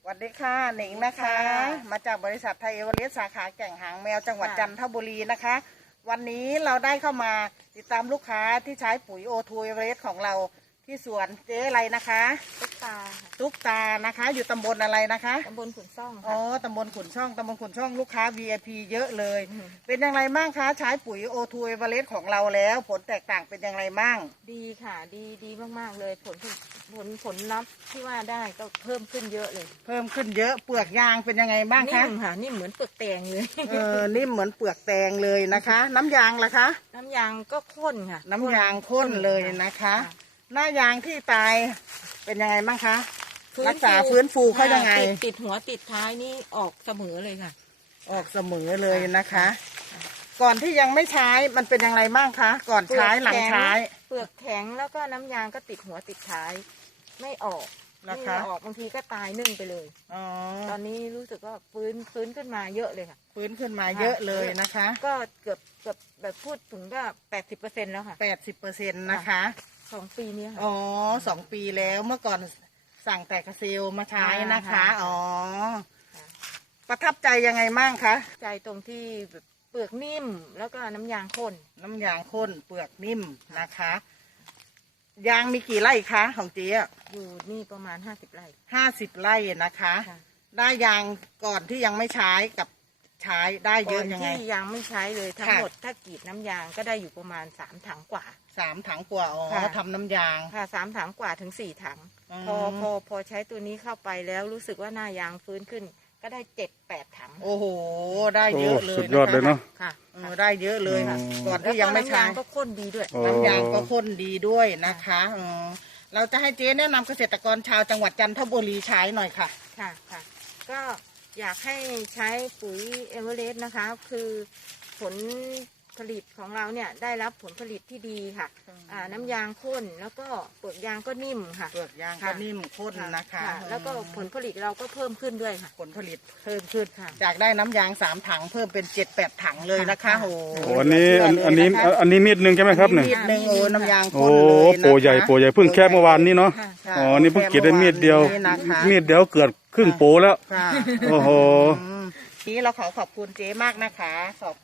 วัสดีค่ะหนิงนะคะมาจากบริษัทไทยเอเวอเรสต์สาขาแก่งหางแมวจังหวัดจันทบุรีนะคะวันนี้เราได้เข้ามาติดตามลูกค้าที่ใช้ปุ๋ยโอทูเอเวอเรสต์ของเราที่สวนเจ๊อะไรนะคะตุ๊กตาค่ะตุ๊กตานะคะอยู่ตำบลอะไรนะคะตำบลขุนซ่องอ๋อค่ะตำบลขุนช่องลูกค้า VIP เยอะเลย เป็นอย่างไรบ้างคะใช้ปุ๋ยโอทูเอเวอเรสต์ของเราแล้วผลแตกต่างเป็นอย่างไรบ้างดีค่ะดีมากๆเลยผลนับที่ว่าได้ก็เพิ่มขึ้นเยอะเลยเพิ่มขึ้นเยอะเปลือกยางเป็นยังไงบ้างคะนิ่มค่ะนิ่มเหมือนเปลือกแตงเลยนิ่มเหมือนเปลือกแตงเลยนะคะ น้ำยางล่ะคะน้ำยางก็ข้นค่ะน้ำยางข้นเลยนะคะหน้ายางที่ตายเป็นยังไงบ้างคะรักษาฟื้นฟูเขายังไงติดหัวติดท้ายนี่ออกเสมอเลยค่ะออกเสมอเลยนะคะ ก่อนที่ยังไม่ใช้มันเป็นยังไงบ้างคะก่อนใช้หลังใช้เปลือกแข็งแล้วก็น้ำยางก็ติดหัวติดท้ายไม่ออกนะคะออกบางทีก็ตายนึ่งไปเลยตอนนี้รู้สึกว่าฟื้นขึ้นมาเยอะเลยค่ะฟื้นขึ้นมาเยอะเลยนะคะก็เกือบแบบพูดถึงก็80%แล้วค่ะ 80%นะคะ 2 ปีนี้ค่ะอ๋อ2 ปีแล้วเมื่อก่อนสั่งแต่กระเซลมาใช้นะคะอ๋อประทับใจยังไงบ้างคะใจตรงที่เปลือกนิ่มแล้วก็น้ำยางข้นเปลือกนิ่มนะคะยางมีกี่ไร่คะของเจ๊อยู่นี่ประมาณ50 ไร่ 50 ไร่นะคะได้ยางก่อนที่ยังไม่ใช้กับใช้ได้เยอะยังไงที่ยังไม่ใช้เลยทั้งหมดถ้ากรีดน้ำยางก็ได้อยู่ประมาณ3 ถังกว่า 3 ถังกว่าอ๋อทำน้ำยางค่ะ3 ถังกว่าถึง4 ถังพอใช้ตัวนี้เข้าไปแล้วรู้สึกว่าหน้ายางฟื้นขึ้นก็ได้7-8 ถังโอ้โหได้เยอะเลยสุดยอดเลยเนาะค่ะได้เยอะเลยก่อนที่ยังไม่ใช้น้ำยางก็ข้นดีด้วยน้ำยางก็ข้นดีด้วยนะคะเราจะให้เจ๊แนะนำเกษตรกรชาวจังหวัดจันทบุรีใช้หน่อยค่ะค่ะก็อยากให้ใช้ปุ๋ยเอเวอเรสต์นะคะคือผลผลิตของเราเนี่ยได้รับผลผลิตที่ดีค่ะน้ำยางข้นแล้วก็เปลือกยางก็นิ่มค่ะเปลือกยางก็นิ่มข้นนะคะแล้วก็ผลผลิตเราก็เพิ่มขึ้นด้วยค่ะผลผลิตเพิ่มขึ้นค่ะจากได้น้ำยาง3 ถังเพิ่มเป็น7-8 ถังเลยนะคะโอ้อันนี้มีดนึงใช่ไหมครับเนี่ยมีดนึงโอ้น้ำยางข้โอ้นเลยโปใหญ่เพิ่งแค่เมื่อวานนี้เนาะอ๋อนี่เพิ่งเก็บได้มีดเดียวเกือบครึ่งโปแล้วโอ้โหนี้เราขอบคุณเจ๊มากนะคะขอบ